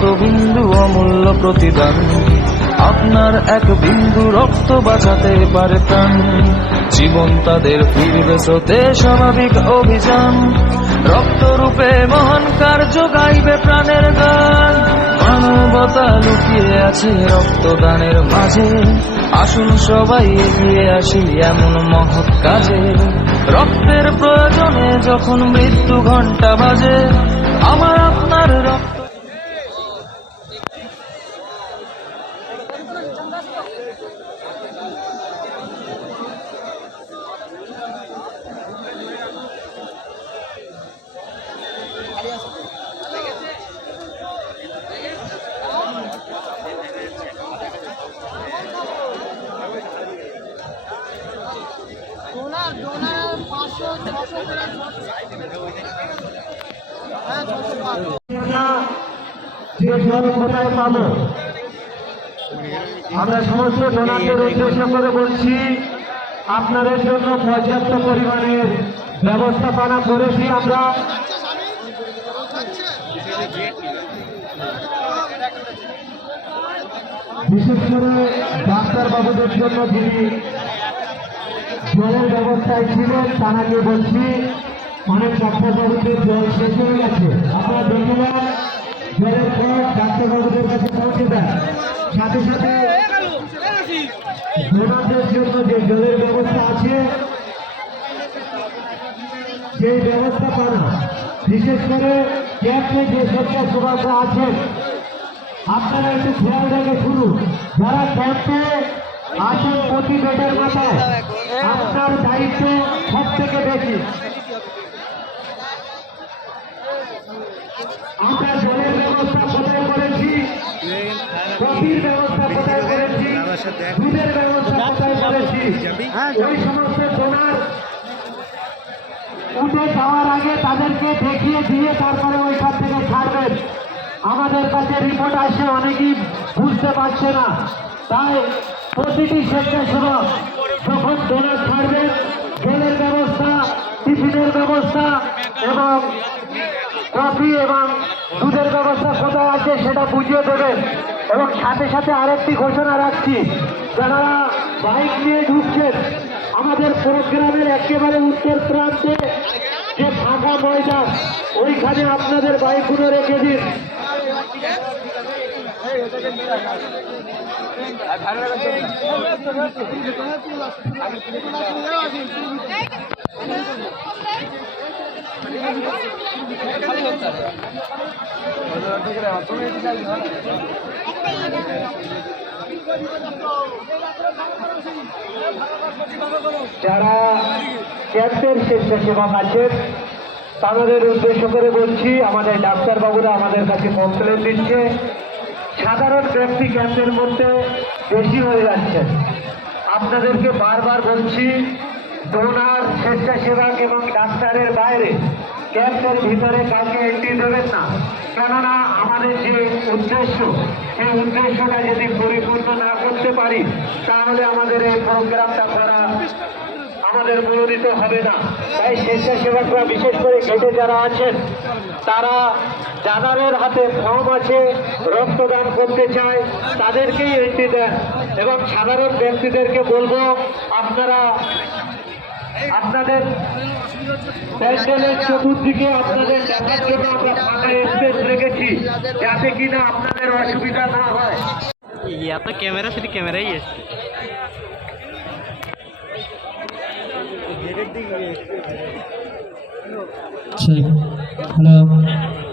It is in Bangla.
রক্তবিন্দু অমূল্য প্রতিদান। আপনার এক বিন্দু রক্ত বাঁচাতে পারে প্রাণ। জীবন তাদের ফিরবে স্রোতে স্বাভাবিক অভিযান। রক্তরূপে মহান কার্য গাইবে প্রাণের গান। মানবতা লুকিয়ে আছে রক্তদানের মাঝে। আসুন সবাই এগিয়ে আসি এমন মহৎ কাজে। রক্তের প্রয়োজনে যখন মৃত্যু ঘণ্টা বাজে, আমার আপনার রক্ত ডোনার ডোনার পাঁচশো ছশো করে হ্যাঁ ছশো পাঁচশো যে জল কোথায় পাবো? আমরা সমস্ত ডোনারদের উদ্দেশ্য করে বলছি, আপনাদের জন্য পর্যাপ্ত পরিমাণের ব্যবস্থাপনা করেছি আমরা। বিশেষ করে ডাক্তারবাবুদের জন্য যিনি জলের ব্যবস্থায় ছিলেন তারাকে বলছি, অনেক ডাক্তারবাবুদের জল শেষ হয়ে গেছে। আপনারা নেন জলের পর ডাক্তারবাবুদের কাছে পৌঁছে দেন। সাথে সাথে ডোনারদের জন্য যে জলের ব্যবস্থা আছে সেই ব্যবস্থাপনা বিশেষ করে ক্যাম্পে যে স্বেচ্ছাসেবকরা আছেন, আপনারা একটু খেয়াল রেখে শুনুন। যারা ক্যাম্পে আসেন প্রতি বেডের মাথায়, আপনার দায়িত্ব সব থেকে বেশি আমরা জলের ব্যবস্থা কোথায় করেছি কফির ব্যবস্থা কোথায় করেছি? দুধের ব্যবস্থা কোথায় করেছি? ওই সমস্ত ডোনার উঠে যাওয়ার আগে তাদেরকে দেখিয়ে দিয়ে তারপরে ওইখান থেকে ছাড়বেন। আমাদের কাছে রিপোর্ট আসে অনেকেই বুঝতে পারছে না। তাই প্রতিটি স্বেচ্ছাসেবক যখন ডোনার ছাড়বেন জলের ব্যবস্থা টিফিনের ব্যবস্থা এবং কফি এবং দুধের ব্যবস্থা কোথায় আছে, সেটা বুঝিয়ে দেবেন। এবং সাথে সাথে আরেকটি ঘোষণা রাখছি। যারা বাইক নিয়ে ঢুকছেন, আমাদের প্রোগ্রামের একেবারে উত্তর প্রান্তে যে ফাঁকা ময়দান, ওইখানে আপনাদের বাইকগুলো রেখে দিন। যারা ক্যাম্পের স্বেচ্ছাসেবক আছেন, তাদের উদ্দেশ্য করে বলছি, আমাদের ডাক্তারবাবুরা আমাদের কাছে কমপ্লেন দিচ্ছে। সাধারণ ব্যক্তি ক্যাম্পের মধ্যে বেশি হয়ে যাচ্ছে আপনাদেরকে বারবার বলছি, ডোনার, স্বেচ্ছাসেবক এবং ডাক্তারের বাইরে ক্যাম্পের ভিতরে কাউকে এন্ট্রি দেবেন না। কেননা আমাদের যে উদ্দেশ্য, সেই উদ্দেশ্যটা যদি পরিপূর্ণ না করতে পারি, তাহলে আমাদের এই প্রোগ্রামটা করা আমাদের মনোনীত হবে না। তাই স্বেচ্ছাসেবকরা, বিশেষ করে গেটে যারা আছেন, তারা যাদের হাতে ফর্ম আছে, রক্তদান করতে চায়, তাদেরকেই এন্ট্রি দেন। এবং সাধারণ ব্যক্তিদেরকে বলব, আপনারা আপনাদের প্যান্ডেলের চতুর্দিকে আপনাদের দেখার জন্য আমরা ফাঁকা স্পেস রেখেছি যাতে কিনা আপনাদের অসুবিধা না হয়। এত ক্যামেরা শুধু ক্যামেরাই এসছে হ্যালো আচ্ছা,